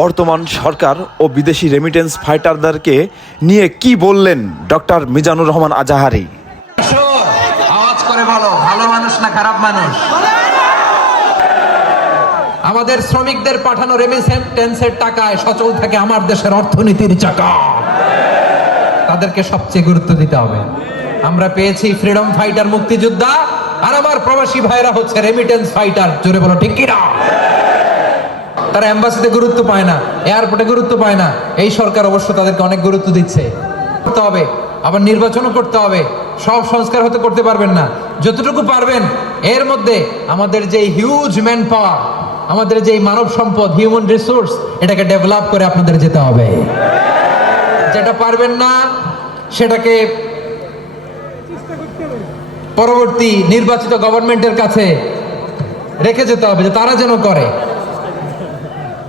বর্তমান সরকার ও বিদেশি রেমিটেন্স ফাইটারদেরকে নিয়ে কি বললেন ডক্টর মিজানুর রহমান আজাহারি? আওয়াজ ভালো মানুষ না খারাপ মানুষ? আমাদের শ্রমিকদের পাঠানো রেমিটেন্সের টাকায় সচল থাকে আমার দেশের অর্থনীতির চাকা। তাদেরকে সবচেয়ে গুরুত্ব দিতে হবে। আমরা পেয়েছি ফ্রিডম ফাইটার মুক্তিযোদ্ধা, আর আমার প্রবাসী ভাইরা হচ্ছে রেমিটেন্স ফাইটার জোরে বলো, ঠিক কিনা? তারা এম্বাসিতে গুরুত্ব পায় না, এয়ারপোর্টে গুরুত্ব পায় না। এই সরকার অবশ্য তাদেরকে অনেক গুরুত্ব দিচ্ছে। করতে হবে, আবার নির্বাচনও করতে হবে। সব সংস্কার হতে করতে পারবেন না। যতটুকু পারবেন, এর মধ্যে আমাদের যে হিউজ ম্যান পাওয়ার আমাদের যে মানব সম্পদ হিউম্যান রিসোর্স এটাকে ডেভেলপ করে আপনাদের যেতে হবে। যেটা পারবেন না, সেটাকে পরবর্তী নির্বাচিত গভর্নমেন্টের কাছে রেখে যেতে হবে, যে তারা যেন করে।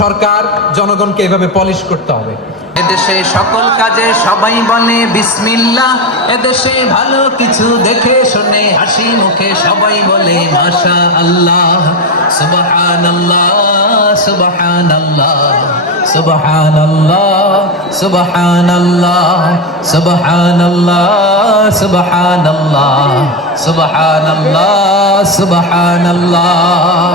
সরকার, জনগণকে এভাবে পলিশ করতে হবে। এদেশে সকল কাজে সবাই বলে বিসমিল্লাহ। এদেশে ভালো কিছু দেখে শুনে হাসি মুখে সবাই বলে মাশা আল্লাহ সুবহান আল্লাহ সুবহান আল্লাহ সুবহান আল্লাহ সুবহান আল্লাহ আল্লাহ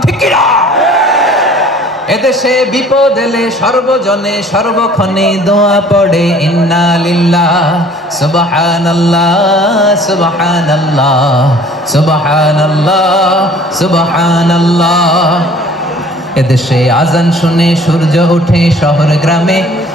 ঠিক কি না? এদেশে বিপদ এলে সর্বজনে সর্বক্ষণে দোয়া পড়ে ইন্নালিল্লাহ সুবহানাল্লাহ সুবহানাল্লাহ সুবহানাল্লাহ সুবহানাল্লাহ। এদেশে আজান শুনে সূর্য ওঠে শহর গ্রামে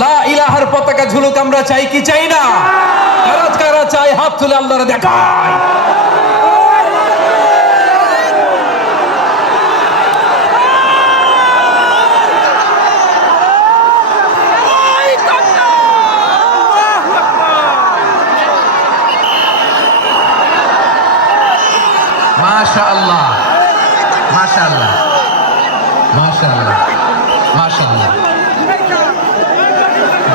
লা ইলাহার পতাকা ঝুলুক, আমরা চাই কি চাই না? কারা কারা চাই হাত তুলে আল্লাহরে দেখায়। মাশা আল্লাহ মাশা আল্লাহ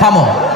থামো